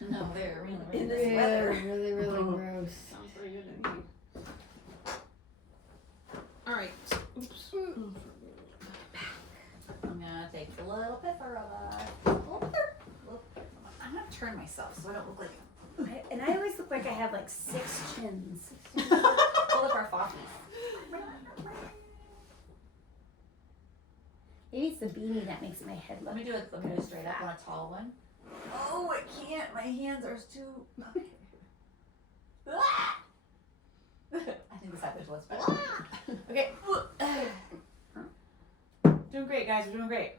No, they're really, In really this nice. weather. Really, really gross. Sounds very good indeed. All right. Oops. I'm gonna take a little pepper of I'm gonna turn myself so I don't look like And I always look like I have like 6 chins. full of our foffies. Maybe it's the beanie that makes my head look. Let me do it straight up on a tall one. Oh, I can't. My hands are too. I think the side one's better. Okay. Doing great, guys. We're doing great.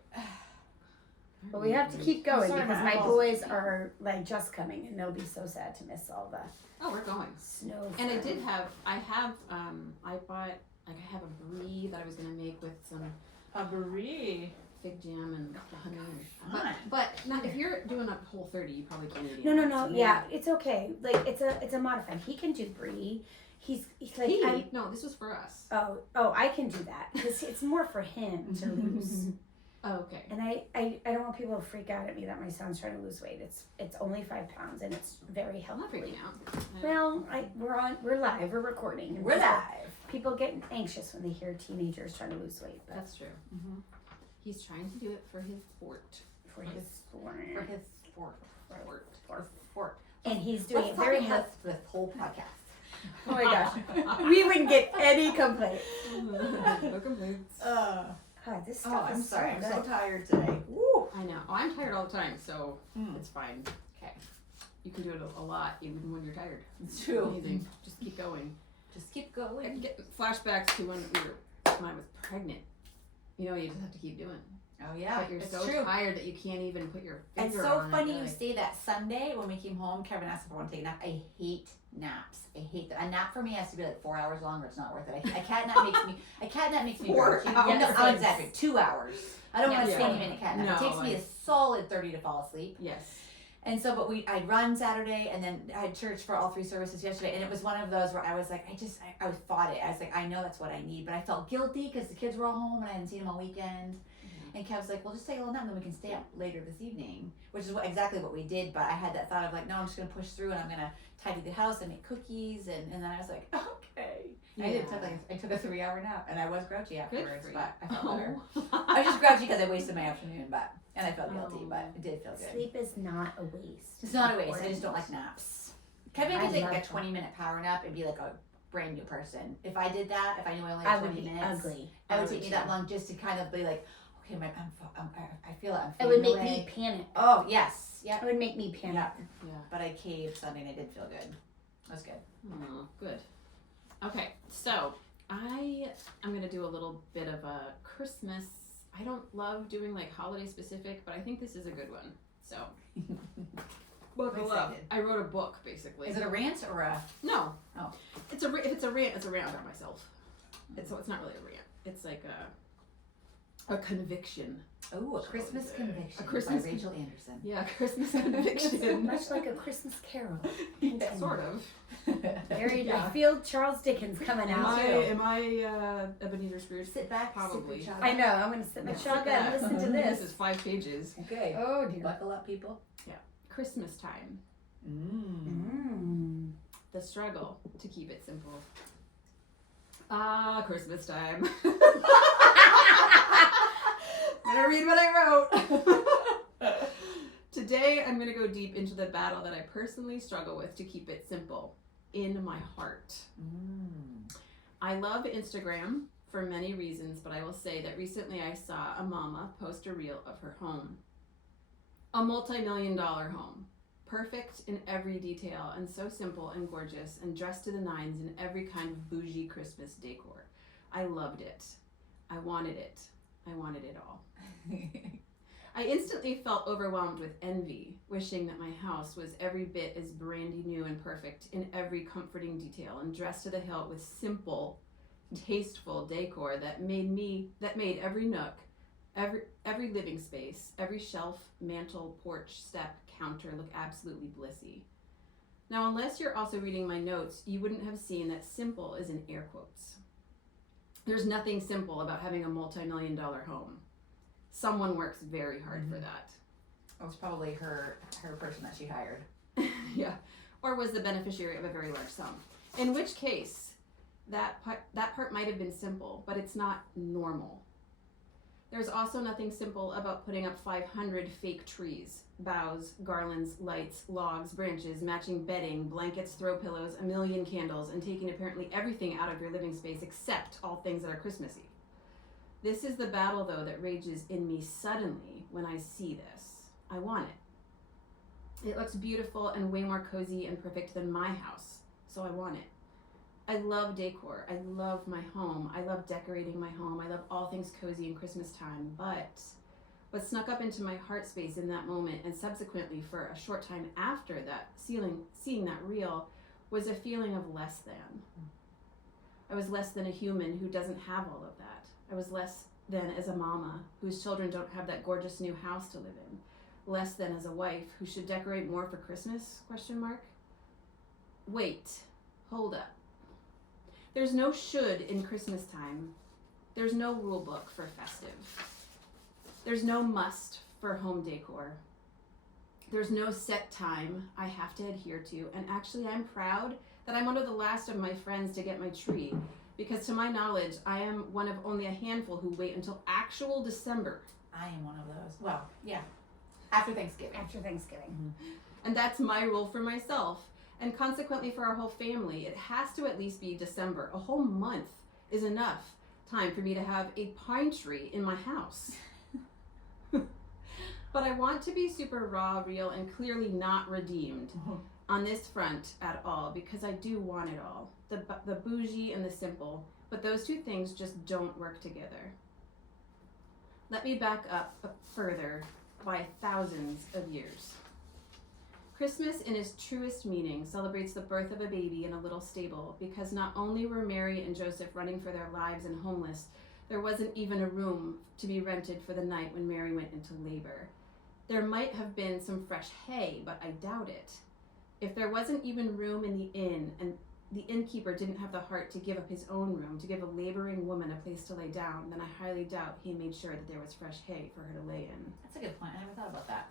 But we have to keep going sorry, because my my eyeballs. boys are like just coming and they'll be so sad to miss all the Oh, we're going. snow. And I from- bought, like, I have a brie that I was gonna make with some A brie. fig jam and honey. Fun. But not, if you're doing a whole 30, you probably can't eat it. No. Yeah, it's okay. Like it's a modified. He can do brie. He's like No, this was for us. Oh, I can do that because it's more for him to lose. Oh, okay. And I don't want people to freak out at me that my son's trying to lose weight. It's only 5 pounds and it's very I'm not healthy. freaking out. Well, we're live, we're recording. and We're people- live. People get anxious when they hear teenagers trying to lose weight, but That's true. Mm-hmm. He's trying to do it for his sport. for his sport. For his sport. And he's doing Let's it very talk healthy. about this whole podcast. Oh my gosh. We wouldn't get any complaints. No complaints. God, this stuff I'm is sorry. so I'm good. so tired today. Woo. I know. Oh, I'm tired all the time, so Mm. it's fine. Okay. You can do it a lot even when you're tired. It's true. Amazing. Just keep going. Just keep I going. get flashbacks to when I was pregnant. You know, you just have to keep doing. Oh yeah, But you're it's so true. tired that you can't even put your finger It's so on funny it. you say that. Sunday when we came home, Kevin asked if I want to take a nap. I hate naps. I hate that. A nap for me has to be like 4 hours long, or it's not worth it. A cat nap makes me 4 grouchy. hours. No, I'm exaggerating. 2 hours. I don't want a Yeah. 20-minute cat nap. No, it takes me a solid 30 to fall asleep. Yes. And so, but I'd run Saturday, and then I had church for all 3 services yesterday, and it was one of those where I was like, I fought it. I was like, I know that's what I need, but I felt guilty because the kids were all home and I hadn't seen them all weekend. And Kev's like, well, just take a little nap and then we can stay up later this evening, which is exactly what we did. But I had that thought of like, no, I'm just going to push through and I'm going to tidy the house and make cookies. And then I was like, okay. Yeah. I took a 3-hour nap and I was grouchy afterwards, for you. but I felt better. Oh. I was just grouchy because I wasted my afternoon, and I felt guilty, but it did feel good. Sleep is not a waste. It's not a waste. I just don't like naps. Kevin I can take love like a them. 20-minute power nap and be like a brand new person. If I did that, if I knew I only I had would 20 be minutes, ugly. it would take me that long just to kind of be like, okay, I feel it. I'm It would fading make away. me panic. Oh yes, yep. It would make me panic. Yeah. Yeah. But I caved Sunday and I did feel good. That was good. Oh, good. Okay, so I'm gonna do a little bit of a Christmas. I don't love doing like holiday specific, but I think this is a good one. So buckle up. excited. I wrote a book basically. Is it a rant or a? No. Oh. If it's a rant, it's a rant about myself. It's not really a rant. It's like a conviction. Oh, a Shall Christmas we say? conviction. A Christmas by Rachel Anderson. Yeah, Christmas It's conviction. much like a Christmas Carol. Yeah, sort of. Very Yeah. I feel Charles Dickens coming Am out. I Ebenezer Scrooge? Sit back, Probably. Sip your I know. I'm gonna sit my Sit shotgun back. and listen to This this. is 5 pages. Okay. Oh dear. Buckle up, people. Christmastime. Mm. The struggle to keep it simple. Christmastime. I'm gonna read what I wrote. Today, I'm gonna go deep into the battle that I personally struggle with to keep it simple in my heart. I love Instagram for many reasons, but I will say that recently I saw a mama post a reel of her home. A multi-million-dollar home. Perfect in every detail and so simple and gorgeous and dressed to the nines in every kind of bougie Christmas decor. I loved it. I wanted it. I wanted it all. I instantly felt overwhelmed with envy, wishing that my house was every bit as brandy new and perfect in every comforting detail and dressed to the hilt with simple, tasteful decor that made every nook, every living space, every shelf, mantle, porch, step, counter look absolutely blissy. Now, unless you're also reading my notes, you wouldn't have seen that simple is in air quotes. There's nothing simple about having a multi-million-dollar home. Someone works very hard for that. It was probably her person that she hired. Yeah. Or was the beneficiary of a very large sum. In which case, that part might have been simple, but it's not normal. There's also nothing simple about putting up 500 fake trees, boughs, garlands, lights, logs, branches, matching bedding, blankets, throw pillows, a million candles, and taking apparently everything out of your living space except all things that are Christmassy. This is the battle, though, that rages in me suddenly when I see this. I want it. It looks beautiful and way more cozy and perfect than my house, so I want it. I love decor. I love my home. I love decorating my home. I love all things cozy and Christmas time. But what snuck up into my heart space in that moment, and subsequently for a short time after that, seeing that reel, was a feeling of less than. I was less than a human who doesn't have all of that. I was less than as a mama whose children don't have that gorgeous new house to live in. Less than as a wife who should decorate more for Christmas? ? Wait, hold up. There's no should in Christmas time. There's no rule book for festive. There's no must for home decor. There's no set time I have to adhere to. And actually, I'm proud that I'm one of the last of my friends to get my tree, because to my knowledge, I am one of only a handful who wait until actual December. I am one of those. Well, yeah. After Thanksgiving. After Thanksgiving. Mm-hmm. And that's my rule for myself. And consequently for our whole family, it has to at least be December. A whole month is enough time for me to have a pine tree in my house. But I want to be super raw, real, and clearly not redeemed on this front at all, because I do want it all. The bougie and the simple. But those two things just don't work together. Let me back up further by thousands of years. Christmas, in its truest meaning, celebrates the birth of a baby in a little stable, because not only were Mary and Joseph running for their lives and homeless, there wasn't even a room to be rented for the night when Mary went into labor. There might have been some fresh hay, but I doubt it. If there wasn't even room in the inn, and the innkeeper didn't have the heart to give up his own room, to give a laboring woman a place to lay down, then I highly doubt he made sure that there was fresh hay for her to lay in. That's a good point. I never thought about that.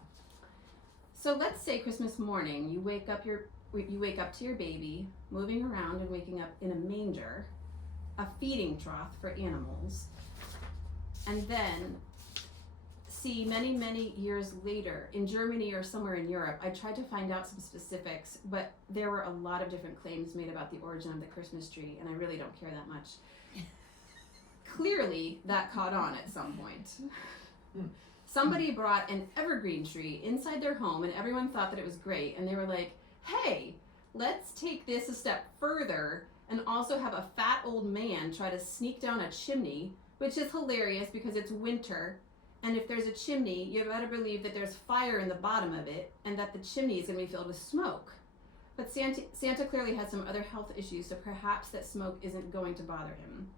So let's say Christmas morning, you wake up to your baby, moving around and waking up in a manger, a feeding trough for animals, and then see many, many years later in Germany or somewhere in Europe. I tried to find out some specifics, but there were a lot of different claims made about the origin of the Christmas tree, and I really don't care that much. Clearly, that caught on at some point. Somebody brought an evergreen tree inside their home, and everyone thought that it was great, and they were like, hey, let's take this a step further and also have a fat old man try to sneak down a chimney, which is hilarious because it's winter, and if there's a chimney, you better believe that there's fire in the bottom of it and that the chimney is going to be filled with smoke. But Santa clearly has some other health issues, so perhaps that smoke isn't going to bother him.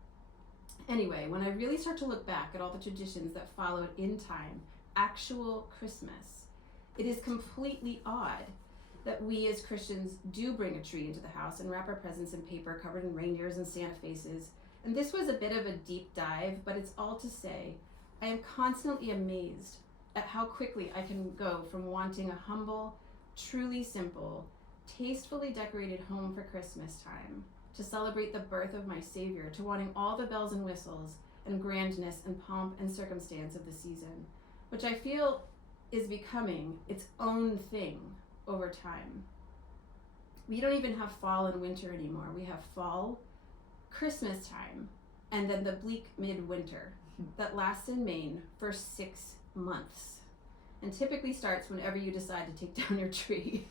Anyway, when I really start to look back at all the traditions that followed in time, actual Christmas, it is completely odd that we as Christians do bring a tree into the house and wrap our presents in paper covered in reindeers and Santa faces. And this was a bit of a deep dive, but it's all to say, I am constantly amazed at how quickly I can go from wanting a humble, truly simple, tastefully decorated home for Christmas time to celebrate the birth of my Savior, to wanting all the bells and whistles and grandness and pomp and circumstance of the season, which I feel is becoming its own thing over time. We don't even have fall and winter anymore. We have fall, Christmas time, and then the bleak midwinter that lasts in Maine for 6 months and typically starts whenever you decide to take down your tree.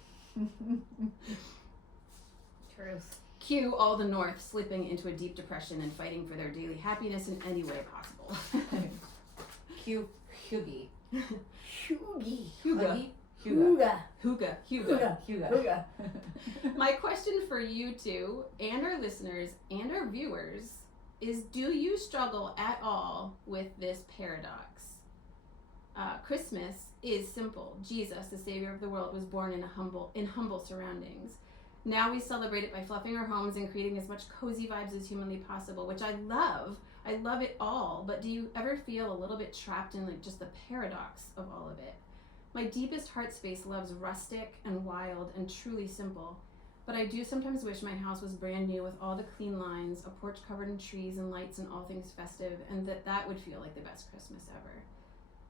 Truth. Cue all the North slipping into a deep depression and fighting for their daily happiness in any way possible. Cue Hughie. Hugie. Huga. Huga. Huga. Huga. Huga. My question for you two and our listeners and our viewers is, do you struggle at all with this paradox? Christmas is simple. Jesus, the Savior of the world, was born in humble surroundings. Now we celebrate it by fluffing our homes and creating as much cozy vibes as humanly possible, which I love. I love it all, but do you ever feel a little bit trapped in like just the paradox of all of it? My deepest heart space loves rustic and wild and truly simple. But I do sometimes wish my house was brand new with all the clean lines, a porch covered in trees and lights and all things festive, and that would feel like the best Christmas ever.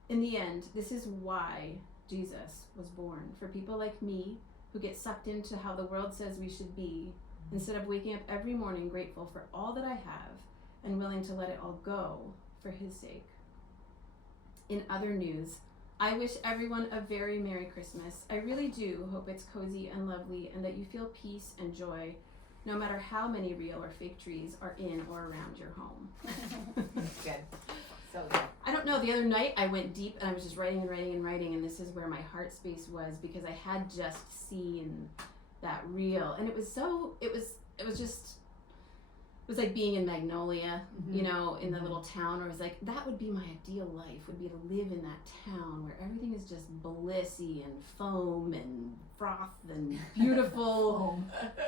In the end, this is why Jesus was born, for people like me who get sucked into how the world says we should be, instead of waking up every morning grateful for all that I have and willing to let it all go for his sake. In other news, I wish everyone a very Merry Christmas. I really do hope it's cozy and lovely and that you feel peace and joy, no matter how many real or fake trees are in or around your home. Good. So good. I don't know, the other night I went deep and I was just writing and writing and writing, and this is where my heart space was, because I had just seen that reel, and it was like being in Magnolia, you know, in the little town, where it was like, that would be my ideal life, would be to live in that town where everything is just blissy and foam and froth and beautiful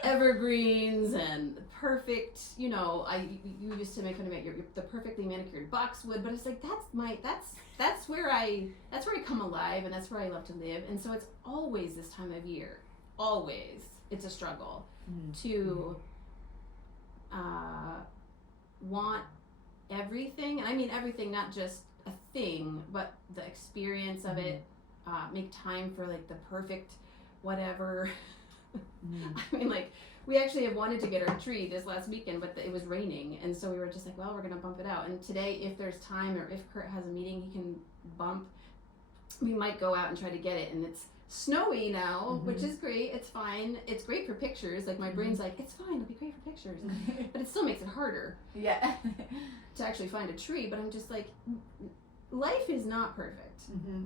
evergreens and perfect, you know, you used to make fun of it, the perfectly manicured boxwood, but it's like, that's where I come alive, and that's where I love to live. And so it's always this time of year, always, it's a struggle to want everything, and I mean everything, not just a thing, but the experience of it, make time for like the perfect whatever. I mean, like, we actually have wanted to get our tree this last weekend, but it was raining, and so we were just like, well, we're gonna bump it out, and today, if there's time, or if Kurt has a meeting he can bump, we might go out and try to get it. And it's snowy now, which is great. It's fine. It's great for pictures. Like, my brain's like, it's fine, it'll be great for pictures. But it still makes it harder to actually find a tree. But I'm just like, life is not perfect.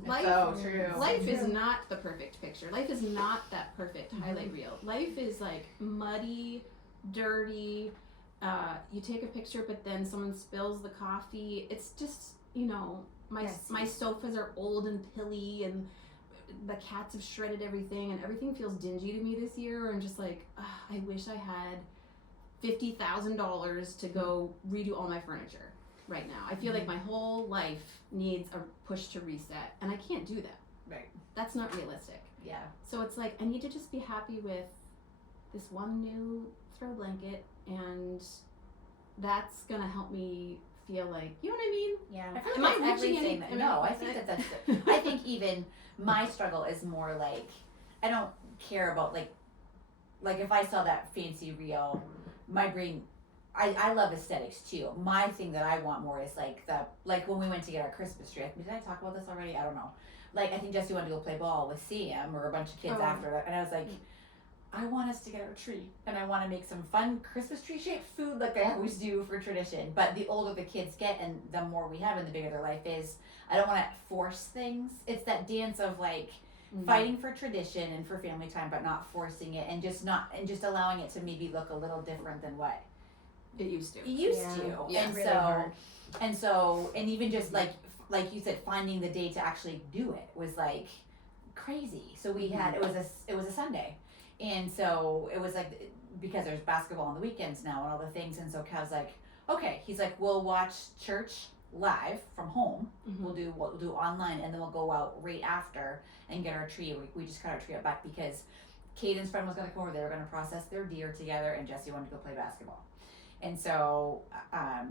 Life is not the perfect picture. Life is not that perfect highlight reel. Life is like muddy, dirty. You take a picture, but then someone spills the coffee. It's just, you know, my sofas are old and pilly, and the cats have shredded everything, and everything feels dingy to me this year. I'm just like, I wish I had $50,000 to go redo all my furniture right now. I feel like my whole life needs a push to reset, and I can't do that. Right. That's not realistic. Yeah. So it's like, I need to just be happy with this one new throw blanket, and that's gonna help me feel like, you know what I mean? Yeah. I feel Am like I that's reaching everything. any- No, I think that's I think even my struggle is more like, I don't care about like if I saw that fancy reel, my brain, I love aesthetics too. My thing that I want more is like when we went to get our Christmas tree. Did I talk about this already? I don't know. Like, I think Jesse wanted to go play ball with Sam or a bunch of kids after that, and I was like, I want us to get our tree, and I want to make some fun Christmas tree shaped food like I always do for tradition. But the older the kids get and the more we have and the bigger their life is, I don't want to force things. It's that dance of like fighting for tradition and for family time, but not forcing it, and just allowing it to maybe look a little different than what it used to. Yeah. And really so hard. and even just like you said, finding the day to actually do it was like crazy. So we had it was a Sunday. And so it was like, because there's basketball on the weekends now and all the things, and so Kev's like, okay, he's like, we'll watch church live from home. We'll do online, and then we'll go out right after and get our tree. We just cut our tree up back because Caden's friend was going to come over. They were going to process their deer together, and Jesse wanted to go play basketball. And so I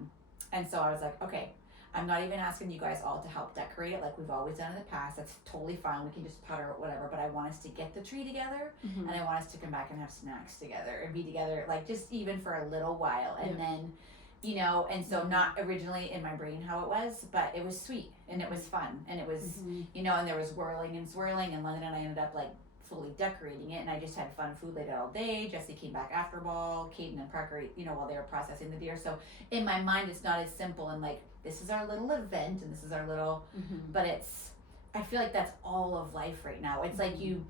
was like, okay, I'm not even asking you guys all to help decorate it like we've always done in the past. That's totally fine. We can just putter or whatever. But I want us to get the tree together, and I want us to come back and have snacks together and be together, like just even for a little while. And then, you know, and so not originally in my brain how it was, but it was sweet and it was fun, and it was, you know, and there was whirling and swirling, and London and I ended up like fully decorating it, and I just had fun food later all day. Jesse came back after ball, Caden and Parker, you know, while they were processing the deer. So in my mind, it's not as simple and like, this is our little event and this is our little, but I feel like that's all of life right now. It's like you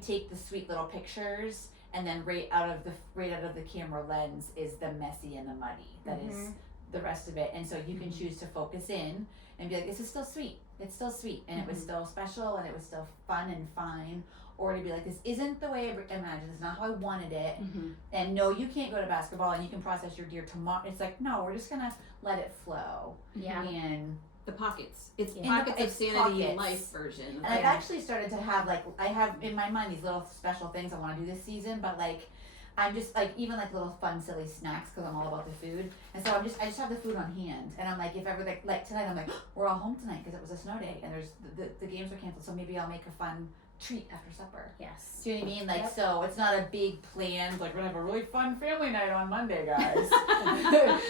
take the sweet little pictures, and then right out of the camera lens is the messy and the muddy. That is the rest of it. And so you can choose to focus in and be like, this is still sweet. It's still sweet, and it was still special, and it was still fun and fine. Or to be like, this isn't the way I imagined. This is not how I wanted it. And no, you can't go to basketball and you can process your deer tomorrow. It's like, no, we're just gonna let it flow. Yeah. And The pockets. It's Yeah. pockets of It's sanity pockets. life version. And I've actually started to have I have in my mind these little special things I want to do this season, but I'm just even little fun silly snacks because I'm all about the food, and so I just have the food on hand, and I'm like if ever like tonight I'm like we're all home tonight because it was a snow day and there's the games are canceled, so maybe I'll make a fun treat after supper. Yes. Do you know what I mean? Yep. So it's not a big plan. We're gonna have a really fun family night on Monday, guys.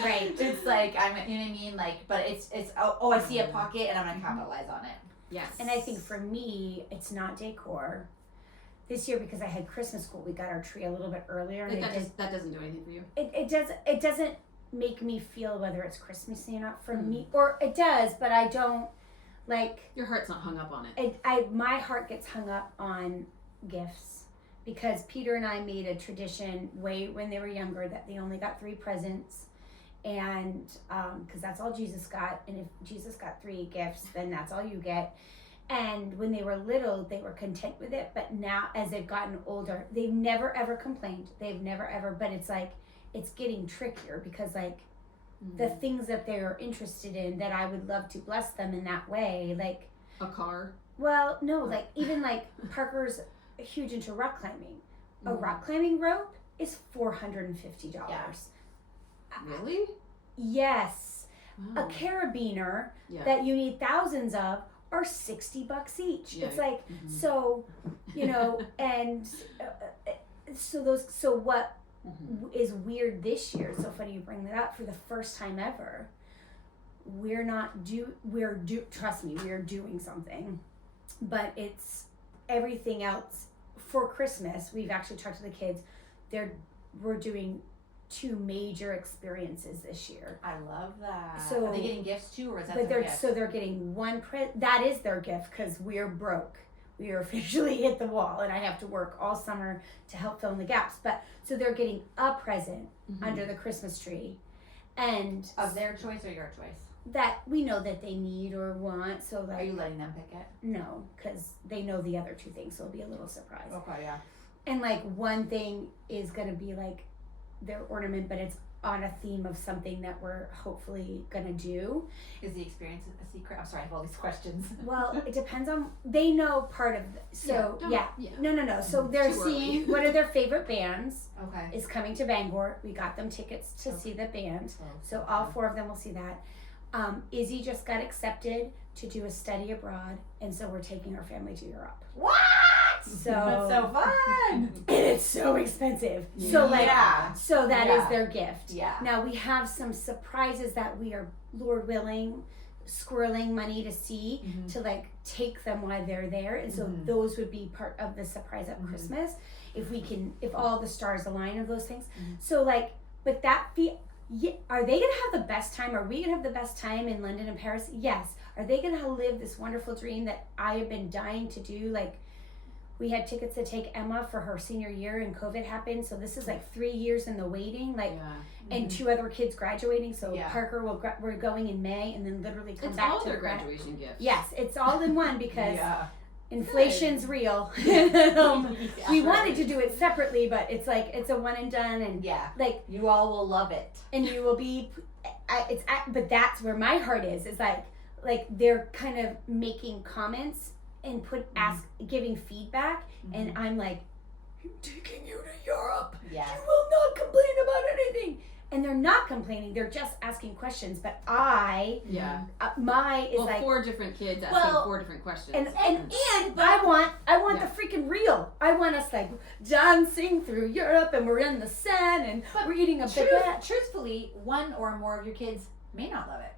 Right. It's you know what I mean? But it's I see a pocket and I'm gonna capitalize on it. Yes. And I think for me, it's not decor. This year, because I had Christmas school, we got our tree a little bit earlier, and that doesn't do anything for you. it doesn't make me feel whether it's Christmassy or not for me, or it does, but I don't Your heart's not hung up on it. my heart gets hung up on gifts, because Peter and I made a tradition way when they were younger that they only got 3 presents, and because that's all Jesus got, and if Jesus got 3 gifts, then that's all you get. And when they were little, they were content with it, but now as they've gotten older, they've never ever complained. They've never ever, but it's getting trickier because the things that they're interested in, that I would love to bless them in that way, a car. well, no, even Parker's huge into rock climbing. A rock climbing rope is $450. Yeah. Really? Yes. Wow. A carabiner Yeah. that you need thousands of are $60 each. Yeah. It's so, and so what is weird this year, so funny you bring that up, for the first time ever, trust me, we are doing something, but it's everything else. For Christmas, we've actually talked to the kids, we're doing 2 major experiences this year. I love that. So- are they getting gifts too, or is that But their they're gift? they're getting one that is their gift, because we're broke. We are officially hit the wall, and I have to work all summer to help fill in the gaps. But so they're getting a present under the Christmas tree, and Of their choice or your choice? that we know that they need or want. So Are you letting them pick it? no, because they know the other 2 things, so it'll be a little surprise. Okay, yeah. And one thing is gonna be their ornament, but it's on a theme of something that we're hopefully gonna do. Is the experience a secret? I'm sorry, I have all these questions. Well, it depends on, they know part of no. So they're Too early. seeing one of their favorite bands Okay. is coming to Bangor. We got them tickets to see the band. So all 4 of them will see that. Izzy just got accepted to do a study abroad, and so we're taking our family to Europe. What? So That's so fun. and it's so expensive. So Yeah. so that is Yeah. their gift. Yeah. Now we have some surprises that we are, Lord willing, squirreling money to see, to take them while they're there, and so those would be part of the surprise at Christmas, if all the stars align of those things. So but that are they gonna have the best time? Are we gonna have the best time in London and Paris? Yes. Are they gonna live this wonderful dream that I have been dying to do? We had tickets to take Emma for her senior year, and COVID happened, so this is 3 years in the waiting, and 2 other kids graduating. So Yeah. Parker we're going in May, and then literally come It's back all to their the graduation gifts. Yes, it's all in one because Yeah. inflation's real. Yeah. We wanted to do it separately, but it's it's a one and done, and Yeah. You all will love it. and you will be. But that's where my heart is they're kind of making comments and giving feedback, and I'm I'm taking you to Europe. Yes. You will not complain about anything. And they're not complaining, they're just asking questions. But Yeah. my is Well, 4 different kids asking Well, 4 different questions. and I want the freaking real. I want us dancing through Europe, and we're in the sun, and we're eating a baguette. Truthfully, 1 or more of your kids may not love it.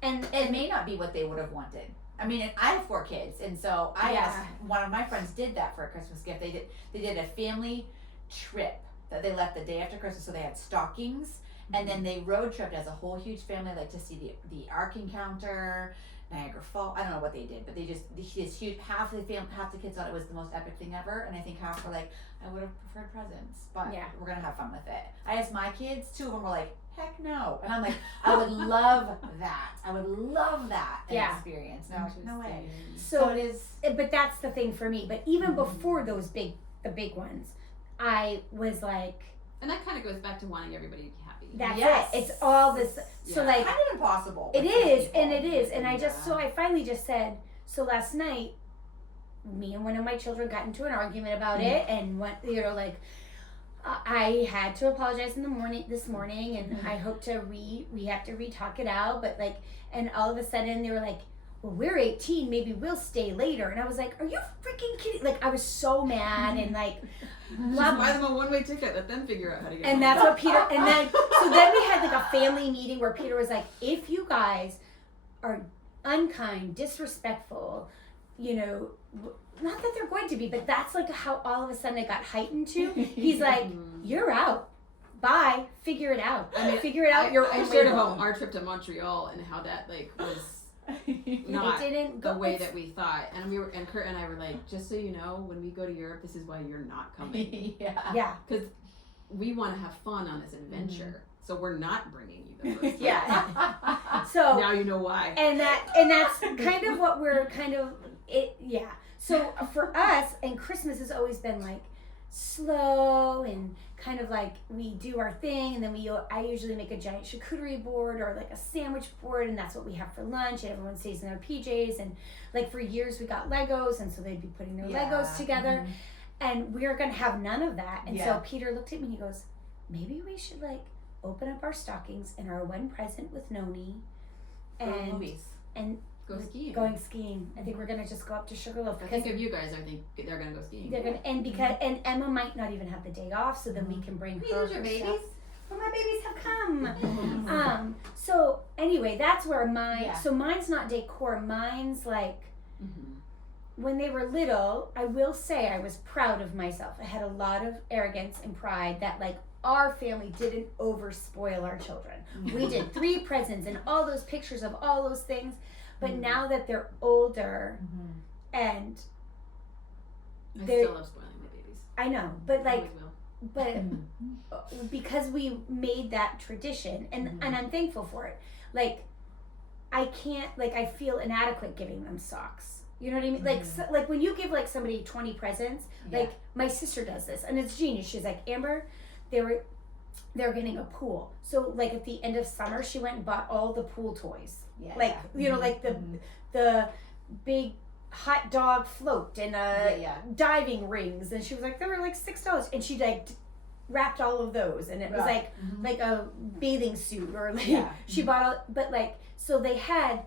And It may not be what they would have wanted. I mean, I have 4 kids, and so I asked, one of my friends did that for a Christmas gift. They did a family trip that they left the day after Christmas, so they had stockings, and then they road tripped as a whole huge family, to see the Ark Encounter, Niagara Falls. I don't know what they did, but they just this huge. Half the kids thought it was the most epic thing ever, and I think half were I would have preferred presents, but we're gonna have fun with it. I asked my kids, 2 of them were heck no, and I'm I would love that. I would love that experience. No way. So it is. But that's the thing for me. But even before the big ones, I was And that kind of goes back to wanting everybody to be happy. That's Yes. it. It's all this. So Yeah. like, kind of impossible. it with some is, people. and it is, and I just Yeah. so I finally just said. So last night, me and one of my children got into an argument about it, and what like. I had to apologize in the this morning, and I hope to we have to re-talk it out, but like, and all of a sudden they were like, well, we're 18, maybe we'll stay later, and I was like, are you freaking kidding? Like, I was so mad, and like, Just buy them a one-way ticket, let them figure out how to get and home. that's what Peter, and then, so then we had like a family meeting where Peter was like, if you guys are unkind, disrespectful, you know, not that they're going to be, but that's like how all of a sudden it got heightened to. He's like, you're out. Bye. Figure it out. I mean, figure it out your I own shared way about home. our trip to Montreal and how that like was It not didn't the go way that we thought. And Kurt and I were like, just so you know, when we go to Europe, this is why you're not coming. Yeah. Because we want to have fun on this adventure. So we're not bringing you the first time. Yeah. So Now you know why. and that's kind of what we're kind of it. Yeah. So for us, and Christmas has always been like slow and kind of like we do our thing, and then I usually make a giant charcuterie board or like a sandwich board, and that's what we have for lunch, and everyone stays in their PJs, and like for years we got Legos, and so they'd be putting their Legos together, and we're gonna have none of that. And so Peter looked at me and he goes, maybe we should like open up our stockings and our one present with Noni and Go skiing. going skiing. I think we're gonna just go up to Sugarloaf. I think of you guys, I think they're gonna go skiing. They're gonna, and because and Emma might not even have the day off, so then we can bring her. These are your her stuff. babies? Well, my babies have come. So anyway, that's where so mine's not decor. Mine's like when they were little. I will say I was proud of myself. I had a lot of arrogance and pride that like our family didn't over spoil our children. We did 3 presents and all those pictures of all those things. But now that they're older, and I still love spoiling my babies. I know, but like, Always will. but because we made that tradition, and I'm thankful for it. Like, I can't, like, I feel inadequate giving them socks. You know what I mean? Like, so, like when you give like somebody 20 presents, like my sister does this, and it's genius. She's like, Amber, they're getting a pool. So like at the end of summer, she went and bought all the pool toys. You know, like the big hot dog float and diving rings, and she was like, they were like $6, and she like wrapped all of those, and it was like a bathing suit, or like she bought all, but like, so they had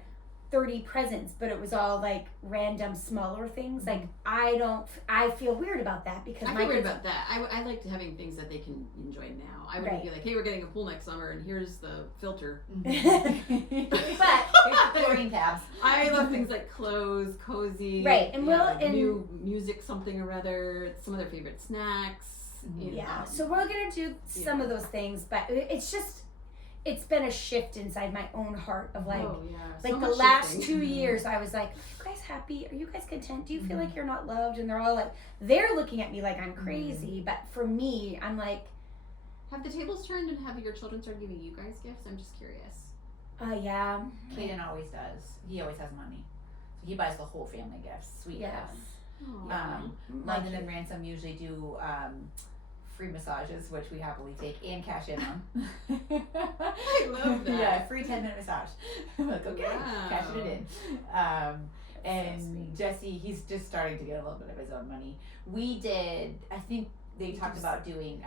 30 presents, but it was all like random smaller things. Like I feel weird about that because I feel weird about that. I like having things that they can enjoy now. I wouldn't be like, hey, we're getting a pool next summer, and here's the filter. But chlorine tabs. I love things like clothes, cozy, right, and new music, something or other. Some of their favorite snacks. So we're gonna do some of those things, but it's been a shift inside my own heart of like, like the last 2 years I was like, are you guys happy? Are you guys content? Do you feel like you're not loved? And they're all like, they're looking at me like I'm crazy. But for me, I'm like, have the tables turned and have your children start giving you guys gifts? I'm just curious. Yeah. Caden always does. He always has money. So he buys the whole family gifts, sweet gifts. London and Ransom usually do free massages, which we happily take and cash in on. I love that. Yeah, free 10-minute massage. I'm like, okay, cash it in. And so Jesse, he's just starting to get a little bit of his own money. We did, I think they talked about doing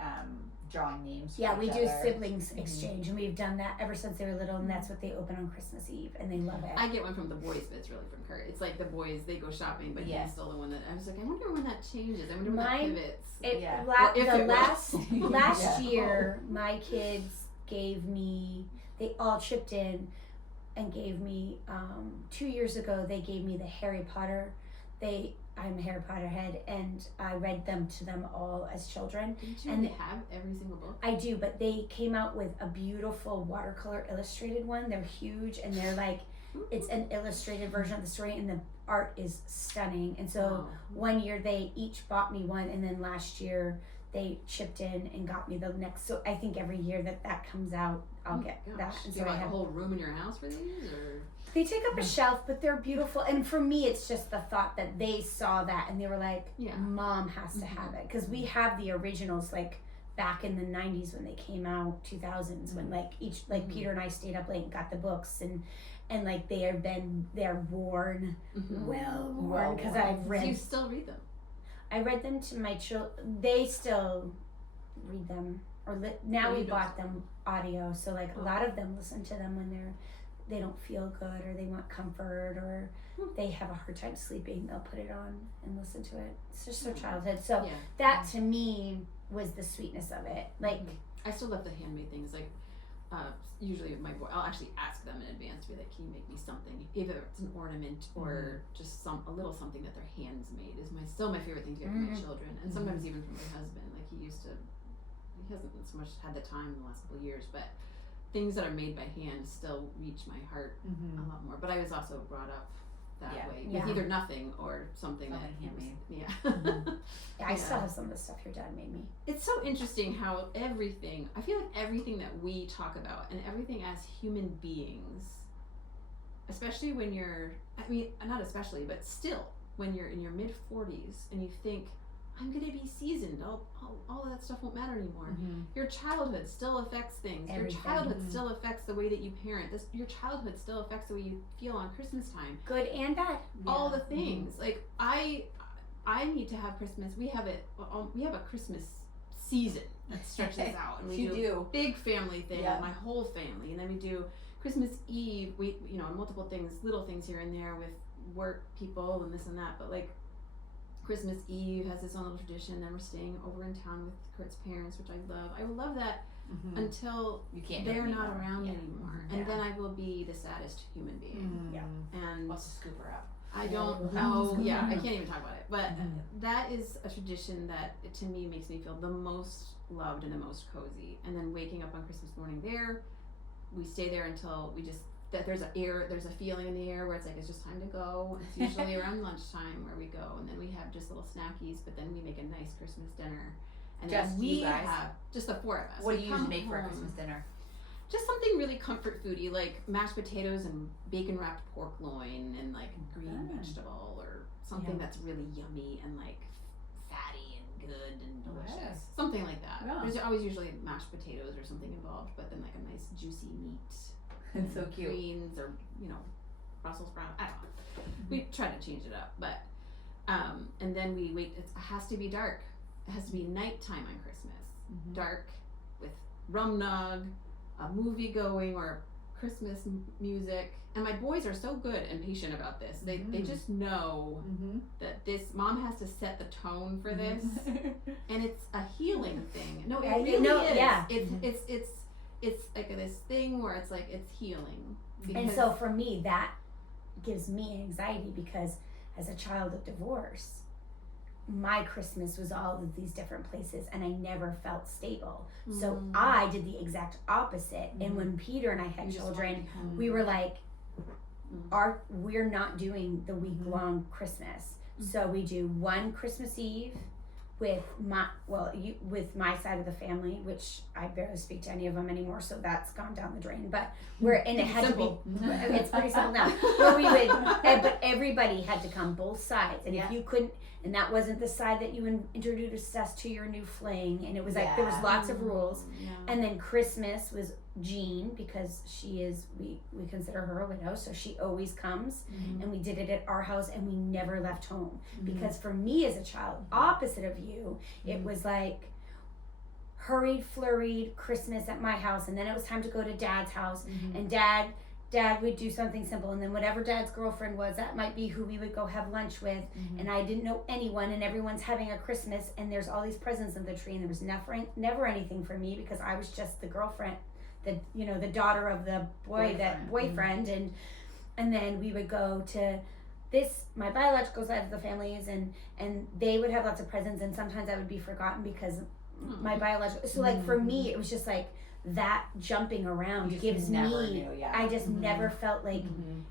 drawing names. Yeah, for we each do other. siblings exchange, and we've done that ever since they were little, and that's what they open on Christmas Eve, and they love it. I get one from the boys, but it's really from Kurt. It's like the boys, they go shopping, but he's still the one that I was like, I wonder when that changes. I wonder when that pivots. Last year, my kids gave me, they all chipped in and gave me, 2 years ago, they gave me the Harry Potter. I'm a Harry Potter head, and I read them to them all as children. Didn't you really have every single book? I do, but they came out with a beautiful watercolor illustrated one. They're huge, and they're like, it's an illustrated version of the story, and the art is stunning. And so one year they each bought me one, and then last year they chipped in and got me the next. So I think every year that comes out, I'll get that. And Do so you I have have a whole room in your house for these, or? They take up a shelf, but they're beautiful. And for me, it's just the thought that they saw that and they were like, Mom has to have it. Because we have the originals, like back in the 90s when they came out, 2000s, when like Peter and I stayed up late and got the books, and like they're worn, well worn, because I've read. Do you still read them? I read them to my children. They still read them, now we bought them audio, so like a lot of them listen to them when they don't feel good or they want comfort or they have a hard time sleeping. They'll put it on and listen to it. It's just their childhood. So that to me was the sweetness of it. Like I still love the handmade things. Like usually with my boy, I'll actually ask them in advance to be like, can you make me something? Either it's an ornament or just a little something that their hands made is still my favorite thing to get for my children, and sometimes even for my husband. Like he hasn't so much had the time in the last couple of years, but things that are made by hand still reach my heart a lot more. But I was also brought up that way with either nothing or something that handmade. I still have some of the stuff your dad made me. It's so interesting how I feel like everything that we talk about and everything as human beings, especially when not especially, but still when you're in your mid 40s and you think, I'm gonna be seasoned, all of that stuff won't matter anymore. Your childhood still affects things. Everything. Your childhood still affects the way that you parent. Your childhood still affects the way you feel on Christmas time. Good and bad. All the things. Like I need to have Christmas. We have a Christmas season that stretches out, and we do a big family thing with my whole family, and then we do Christmas Eve. We multiple things, little things here and there with work people and this and that, but like. Christmas Eve has its own little tradition, then we're staying over in town with Kurt's parents, which I love. I will love that until they're not around anymore. And then I will be the saddest human being. And wants to scoop her up. I don't know. I can't even talk about it. But that is a tradition that to me makes me feel the most loved and the most cozy. And then waking up on Christmas morning we stay there until there's a feeling in the air where it's like it's just time to go. It's usually around lunchtime where we go, and then we have just little snackies, but then we make a nice Christmas dinner. And just then you guys? Have just the four of us. What do you usually make for a Christmas dinner? Just something really comfort foody, like mashed potatoes and bacon wrapped pork loin and like green vegetable or something that's really yummy and like fatty and good and delicious. Something like that. There's always usually mashed potatoes or something involved, but then like a nice juicy meat. It's so cute. Greens or Brussels sprouts. I don't know. We try to change it up, but and then we wait. It has to be dark. It has to be nighttime on Christmas. Dark with rum nog, a movie going, or Christmas music. And my boys are so good and patient about this. They just know that this mom has to set the tone for this, and it's a healing thing. No, it really is. Yeah. It's like this thing where it's like it's healing. And so for me, that gives me anxiety because as a child of divorce, my Christmas was all of these different places and I never felt stable. So I did the exact opposite. And when Peter and I had children, we were like, we're not doing the week-long Christmas. So we do one Christmas Eve with my side of the family, which I barely speak to any of them anymore, so that's gone down the drain. But it had simple. To be. It's pretty simple now. Where we would, but everybody had to come, both sides, and if you couldn't, and that wasn't the side that you introduced us to your new fling, and it was like there was lots of rules. And then Christmas was Jean, because she is we consider her a widow, so she always comes, and we did it at our house, and we never left home because for me as a child, opposite of you, it was like hurried, flurried Christmas at my house, and then it was time to go to Dad's house, and Dad would do something simple, and then whatever Dad's girlfriend was, that might be who we would go have lunch with, and I didn't know anyone, and everyone's having a Christmas, and there's all these presents in the tree, and there was never anything for me because I was just the girlfriend, the daughter of the boyfriend, and then we would go to my biological side of the families, and they would have lots of presents, and sometimes I would be forgotten because my biological, so like for me, it was just like, that jumping around gives me I just never felt like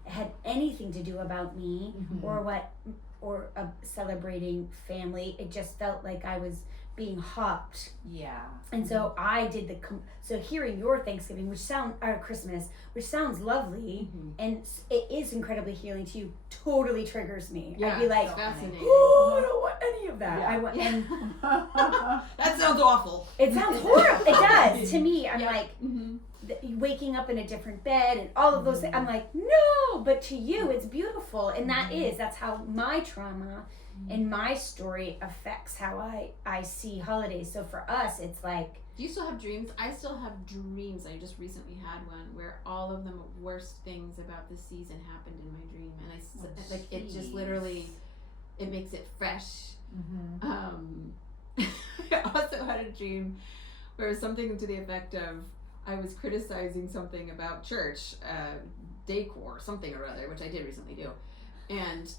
it had anything to do about me or a celebrating family. It just felt like I was being hopped. And so I did so hearing your Thanksgiving, Christmas, which sounds lovely, and it is incredibly healing to you, totally triggers me. I'd be like, fascinating. oh, any of that. Yeah. I want, and That sounds awful. it sounds horrible. It does to me. I'm Yeah. like Mm-hmm. waking up in a different bed and all of those things. I'm like, no, but to you, it's beautiful, and that's how my trauma and my story affects how I see holidays. So for us, it's like. Do you still have dreams? I still have dreams. I just recently had one where all of the worst things about the season happened in my dream, and it just literally, it makes it fresh. I also had a dream where it was something to the effect of I was criticizing something about church decor, something or other, which I did recently do, and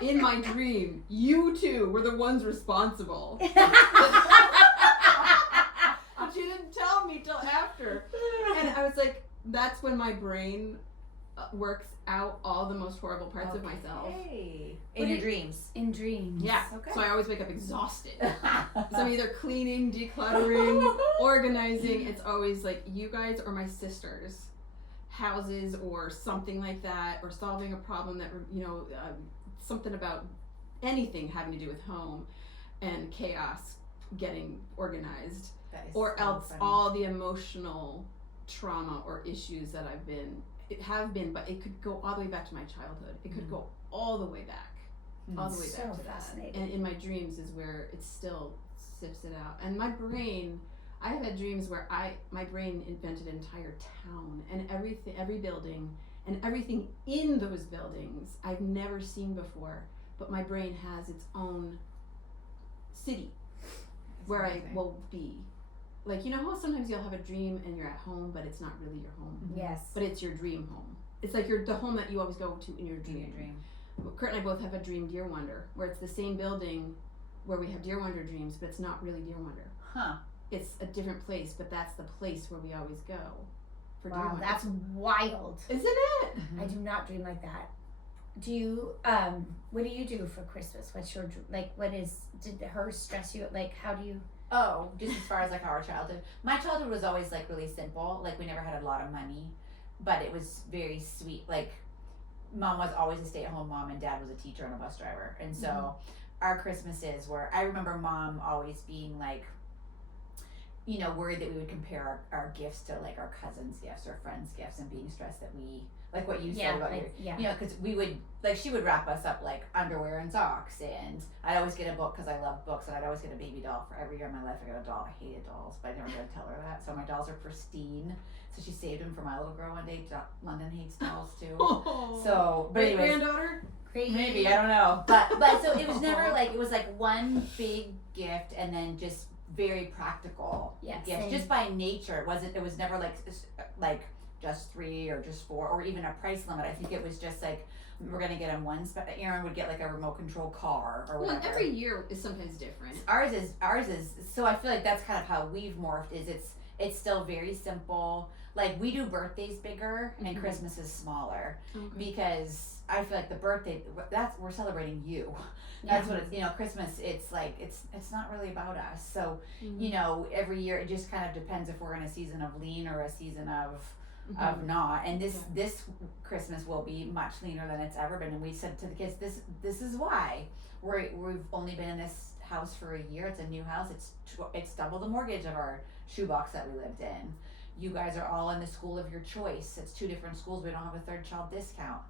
in my dream, you two were the ones responsible. But you didn't tell me till after. And I was like, that's when my brain works out all the most horrible parts of myself. In your dreams. In dreams. Yeah. Okay. So I always wake up exhausted. So I'm either cleaning, decluttering, organizing. It's always like you guys or my sisters' houses or something like that, or solving a problem that, something about anything having to do with home and chaos getting organized. Or so else funny. all the emotional trauma or issues that have been, but it could go all the way back to my childhood. It could go all the way back. All the way So back to that. fascinating. And in my dreams is where it still sifts it out. And my brain, I have had dreams where my brain invented an entire town and every building and everything in those buildings I've never seen before. But my brain has its own city where I will be. Like, you know how sometimes you'll have a dream and you're at home, but it's not really your home. Yes. But it's your dream home. It's like the home that you always go to in your dream. Kurt and I both have a dream Deer Wonder, where it's the same building where we have Deer Wonder dreams, but it's not really Deer Wonder. Huh. It's a different place, but that's the place where we always go for Deer Wow, Wonder. that's wild. Isn't it? I do not dream like that. Do you, what do you do for Christmas? What's your, did her stress you? Like, how do you? Oh, just as far as like our childhood. My childhood was always like really simple. Like we never had a lot of money, but it was very sweet. Like mom was always a stay-at-home mom and dad was a teacher and a bus driver. And so our Christmases were, I remember mom always being like, worried that we would compare our gifts to like our cousins' gifts or friends' gifts and being stressed that we, like what you said about because we would, like she would wrap us up like underwear and socks, and I'd always get a book because I love books, and I'd always get a baby doll for every year of my life. I got a doll. I hated dolls, but I never got to tell her that. So my dolls are pristine. So she saved them for my little girl one day. London hates dolls too. So, but Great anyways, granddaughter? maybe, I don't know. But so it was never like, it was like one big gift and then just very practical gifts. same. Just by nature. It was never like just 3 or just 4 or even a price limit. I think it was just like we're gonna get him one. Aaron would get like a remote control car or whatever. Well, every year is sometimes different. Ours is. So I feel like that's kind of how we've morphed. Is it's still very simple. Like we do birthdays bigger and Christmas is smaller because I feel like the birthday we're celebrating you. That's what it's, Christmas, it's like, it's not really about us. So, every year it just kind of depends if we're in a season of lean or a season of not. And this Christmas will be much leaner than it's ever been. And we said to the kids, this is why we've only been in this house for a year. It's a new house. It's double the mortgage of our shoebox that we lived in. You guys are all in the school of your choice. It's 2 different schools. We don't have a third child discount.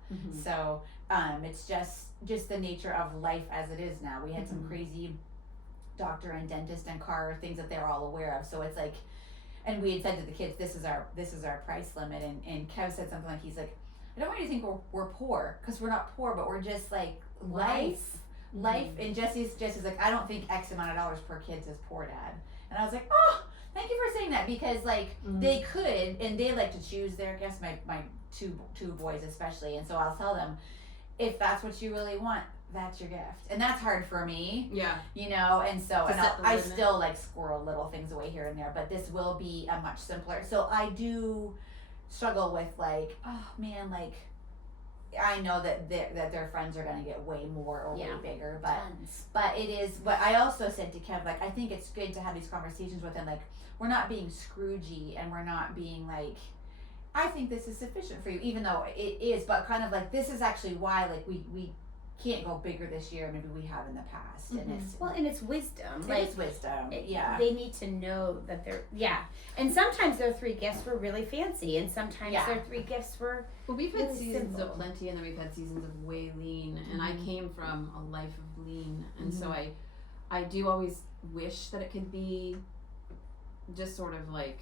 So it's just the nature of life as it is now. We had some crazy doctor and dentist and car things that they're all aware of. So it's like, and we had said to the kids, this is our price limit. And Kev said something like, he's like, I don't want you to think we're poor, because we're not poor, but we're just like life. And Jesse's like, I don't think X amount of dollars per kids is poor, Dad. And I was like, oh, thank you for saying that, because like they could, and they like to choose their gifts, my two boys especially, and so I'll tell them, if that's what you really want, that's your gift. And that's hard for me. Yeah. And so I still like squirrel little things away here and there, but this will be a much simpler. So I do struggle with like, oh man, like I know that their friends are going to get way more or way bigger, but it is. But I also said to Kev, like, I think it's good to have these conversations with him. Like, we're not being Scroogey, and we're not being like, I think this is sufficient for you, even though it is. But kind of like, this is actually why, like, we can't go bigger this year. Maybe we have in the past, and it's and it's wisdom. It's wisdom. They need to know that they're and sometimes their 3 gifts were really fancy, and sometimes their 3 gifts were. Well, we've had really seasons simple. of plenty, and then we've had seasons of way lean, and I came from a life of lean, and so I do always wish that it could be just sort of like,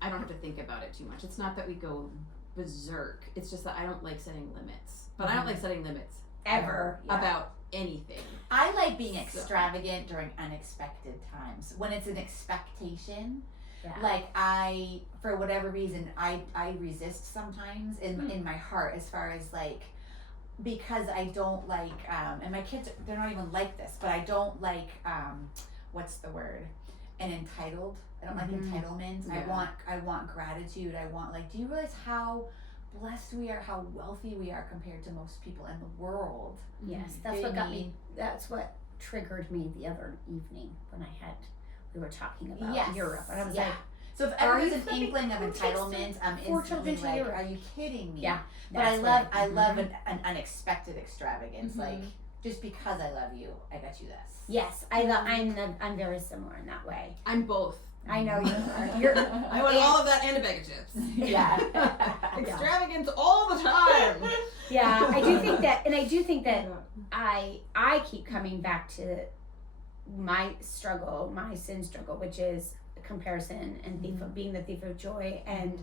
I don't have to think about it too much. It's not that we go berserk. It's just that I don't like setting limits. But I don't like setting limits Ever. about anything. I like being extravagant during unexpected times. When it's an expectation, like I, for whatever reason, I resist sometimes in my heart as far as like, because I don't like, and my kids, they're not even like this, but I don't like, what's the word? An entitled. I don't like entitlement. Yeah. I want gratitude. I want, like, do you realize how blessed we are, how wealthy we are compared to most people in the world? Yes, that's what got me. That's what triggered me the other evening when we were talking about Europe, and I was like, so if ever there's an inkling of entitlement, I'm instantly like, Europe? are you kidding me? Yeah, but I love an unexpected extravagance, like just because I love you, I got you this. Yes, I'm very similar in that way. I'm both. I know you are. I want all of that and a bag of chips. Yeah. Extravagance all the time. Yeah, I do think that I keep coming back to my struggle, my sin struggle, which is comparison and being the thief of joy and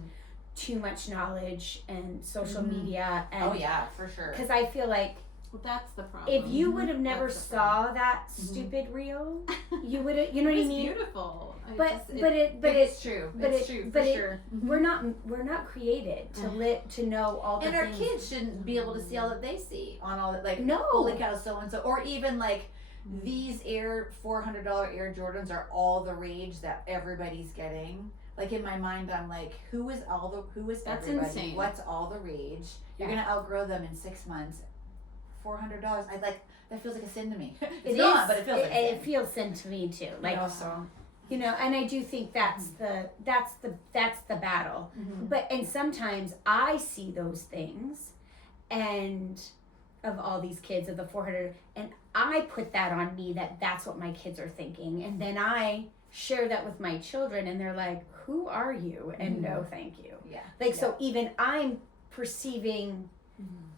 too much knowledge and social media. And, oh yeah, for sure. Because I feel like, well, that's the problem. if you would have never saw that stupid reel, you would have. You know what I mean? It's beautiful. It's true. It's true for sure. We're not created to know all the and things. our kids shouldn't be able to see all that they see on all that. Like, no, holy cow, so and so, or even like these $400 Air Jordans are all the rage that everybody's getting. Like, in my mind, I'm like, who is That's everybody? insane. What's all the rage? You're gonna outgrow them in 6 months. $400. I like that feels like a sin to me. It's not, but it feels like a sin. It feels sin to me too. Like, you know, and I do think that's the battle. But and sometimes I see those things, and of all these kids of the 400, and I put that on me that's what my kids are thinking, and then I share that with my children, and they're like, "Who are you?" And no, thank you. Yeah. Like, so even I'm perceiving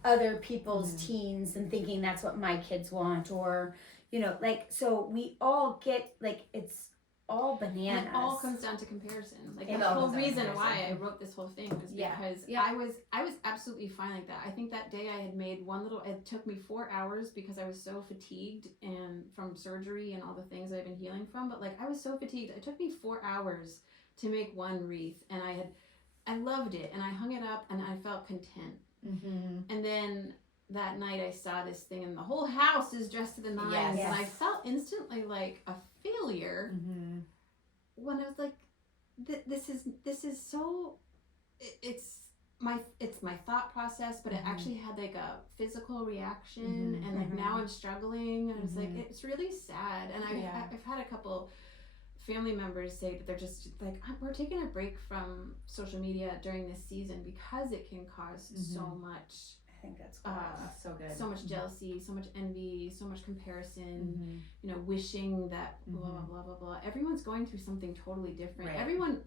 other people's teens and thinking that's what my kids want, or, you know, like, so we all get, like, it's all bananas. And it all comes down to comparison. Like, The whole reason why I wrote this whole thing was because I was absolutely fine like that. I think that day I had made it took me 4 hours because I was so fatigued and from surgery and all the things I've been healing from, but like, I was so fatigued. It took me 4 hours to make one wreath, and I loved it, and I hung it up, and I felt content. And then that night I saw this thing, and the whole house is dressed to the nines, and I felt instantly like a failure when I was like, this is so, it's my thought process, but it actually had like a physical reaction, and like now I'm struggling, and I was like, it's really sad. And I've had a couple family members say that they're just like, we're taking a break from social media during this season because it can cause so much. I think that's so good. So much jealousy, so much envy, so much comparison. You know, wishing that blah blah blah blah. Everyone's going through something totally different. Right.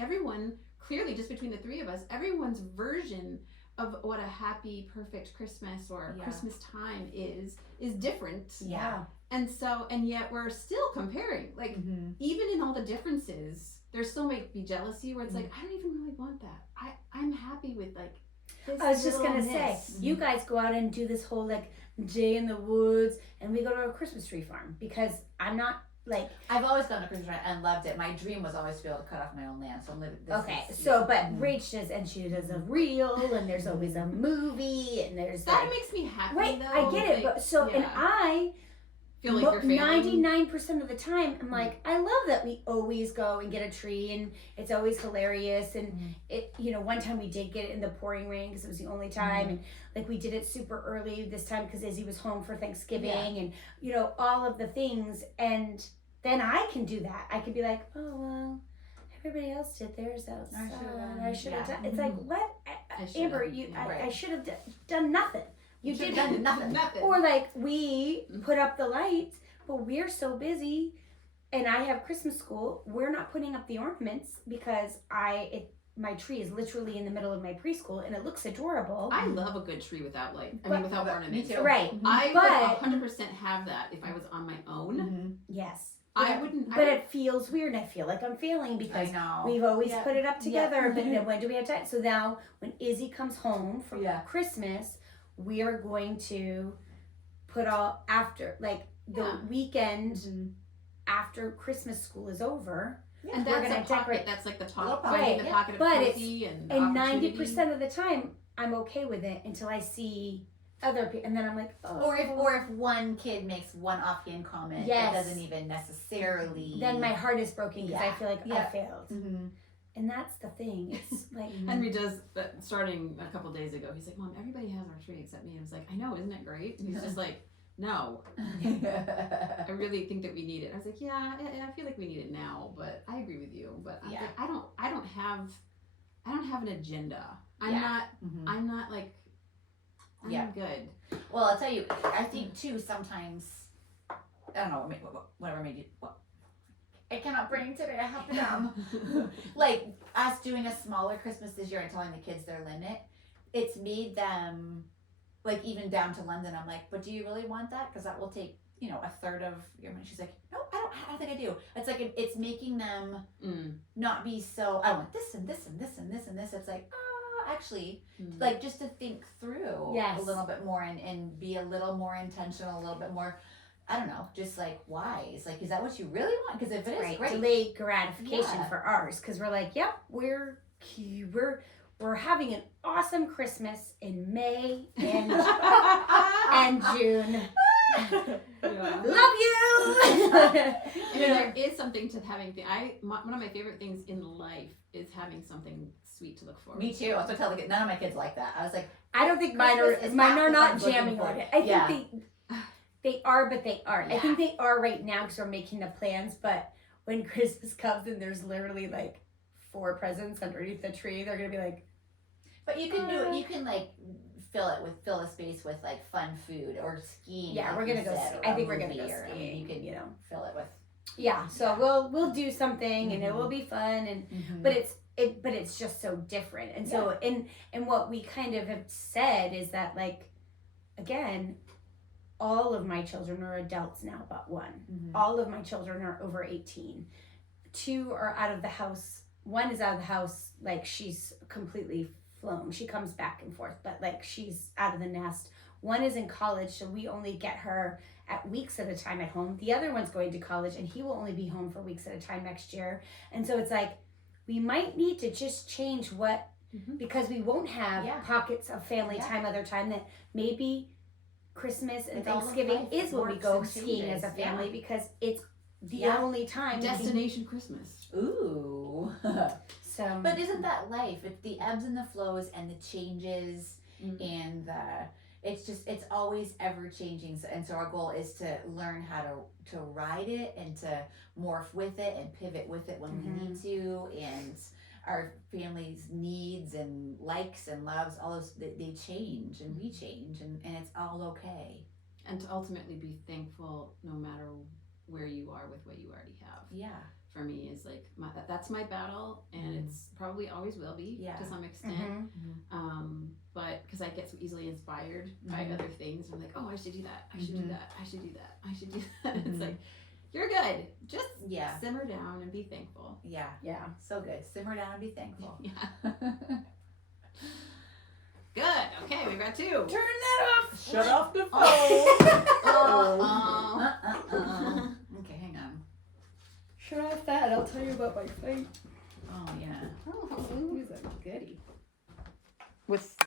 Everyone clearly, just between the three of us, everyone's version of what a happy, perfect Christmas or Christmastime is different. Yeah. And so, and yet we're still comparing. Like, even in all the differences, there still might be jealousy where it's like, I don't even really want that. I'm happy with, like, this. I was just gonna say, you guys go out and do this whole, like, day in the woods, and we go to a Christmas tree farm, because I'm not, like... I've always gone to Christmas tree and loved it. My dream was always to be able to cut off my own land, so I'm living this. Okay, but Rach does, and she does a reel, and there's always a movie, and there's that like... makes me happy, right, though. I get it, but so, and I... feel like you're failing. 99% of the time, I'm like, I love that we always go and get a tree, and it's always hilarious. And it, you know, one time we did get it in the pouring rain because it was the only time, and like we did it super early this time because Izzy was home for Thanksgiving, and you know, all of the things. And then I can do that. I could be like, oh well, everybody else did theirs outside. I should have done. It's like, what, Amber? I should have done nothing. You Should've did done nothing. Or like we put up the lights, but we're so busy, and I have Christmas school. We're not putting up the ornaments because my tree is literally in the middle of my preschool, and it looks adorable. I love a good tree without light. I mean, without ornaments. Me too. Right. I But- would 100% have that if I was on my own. Yes. I wouldn't. But it feels weird, and I feel like I'm failing I because know. we've always Yeah. put it up together. Yeah. But then when do we have time? So now, when Izzy comes home for Yeah. Christmas, we are going to put all after the Yeah. weekend after Christmas school is over. And we're that's gonna a pocket. decorate. That's like the Little top, pocket, finding the yeah. pocket of But cozy and And opportunity. 90% of the time, I'm okay with it until I see other people, and then I'm like, oh. Or if one kid makes one offhand comment Yes. that doesn't even necessarily. Then my heart is broken because I Yeah. feel like I Yeah. failed. Mhm. And that's the thing. It's like Henry does that starting a couple days ago. He's like, Mom, everybody has our tree except me. And I was like, I know, isn't it great? And he's just like, no, I really think that we need it. I was like, yeah, I feel like we need it now, but I agree with you. But I was Yeah. like, I don't have an agenda. I'm Yeah. not like, I'm Yeah. good. Well, I'll tell you. I think too. Sometimes I don't know. Whatever made you. I cannot bring today. I have to like us doing a smaller Christmas this year and telling the kids their limit. It's made them like even down to London. I'm like, but do you really want that? Because that will take a third of your money. She's like, no, I don't think I do. It's like it's making them not be so. I want this and this and this and this and this. It's like actually. Like just to think through Yes. a little bit more and be a little more intentional, a little bit more, I don't know, just like wise. Like, is that what you really want? Because if it is, great. Delayed gratification Yeah. for ours because we're like, yep, we're having an awesome Christmas in May and and June. Yeah. Love you. I mean, there is something to having. One of my favorite things in life is having something sweet to look forward. Me too. I was gonna tell the kids. None of my kids like that. I was like, I don't think mine are Christmas is mine half are the not fun looking jamming for on it. it. I Yeah. think they are, but they aren't. I Yeah. think they are right now because we're making the plans. But when Christmas comes and there's literally like 4 presents underneath the tree, they're gonna be like, but you can do it. You can like fill a space with like fun food or skiing. yeah, like we're you gonna go. said, or I a think we're gonna go movie, or, I mean, skiing. you can fill it with. Yeah, so Yeah. we'll do something and it will be fun and but it's just so different. And so and what we kind of have said is that like again, all of my children are adults now but one. All of my children are over 18. 2 are out of the house. 1 is out of the house like she's completely flown. She comes back and forth, but like she's out of the nest. 1 is in college, so we only get her at weeks at a time at home. The other one's going to college and he will only be home for weeks at a time next year. And so it's like we might need to just change what because we won't have pockets of family time other time that maybe Christmas and With all of Thanksgiving life, is when we works go and skiing as a changes, family because it's the Yeah. only time Destination Christmas. Ooh. So But isn't that life? It's the ebbs and the flows and the changes and it's always ever changing. And so our goal is to learn how to ride it and to morph with it and pivot with it when we need to. And our family's needs and likes and loves, all those, they change and we change and it's all okay. And to ultimately be thankful no matter where you are with what you already have. Yeah. For me is like that's my battle and it's probably always will be to some extent. But because I get so easily inspired by other things, I'm like, oh, I should do that, I should do that, I should do that, I should do that. It's like, you're good, just simmer down and be thankful. Yeah So good. Simmer down and be thankful. Good. Okay, we got 2. turn that off. Shut off the phone. Okay, hang on. Shut off that. I'll tell you about my fight. Oh yeah. Who's a goodie? With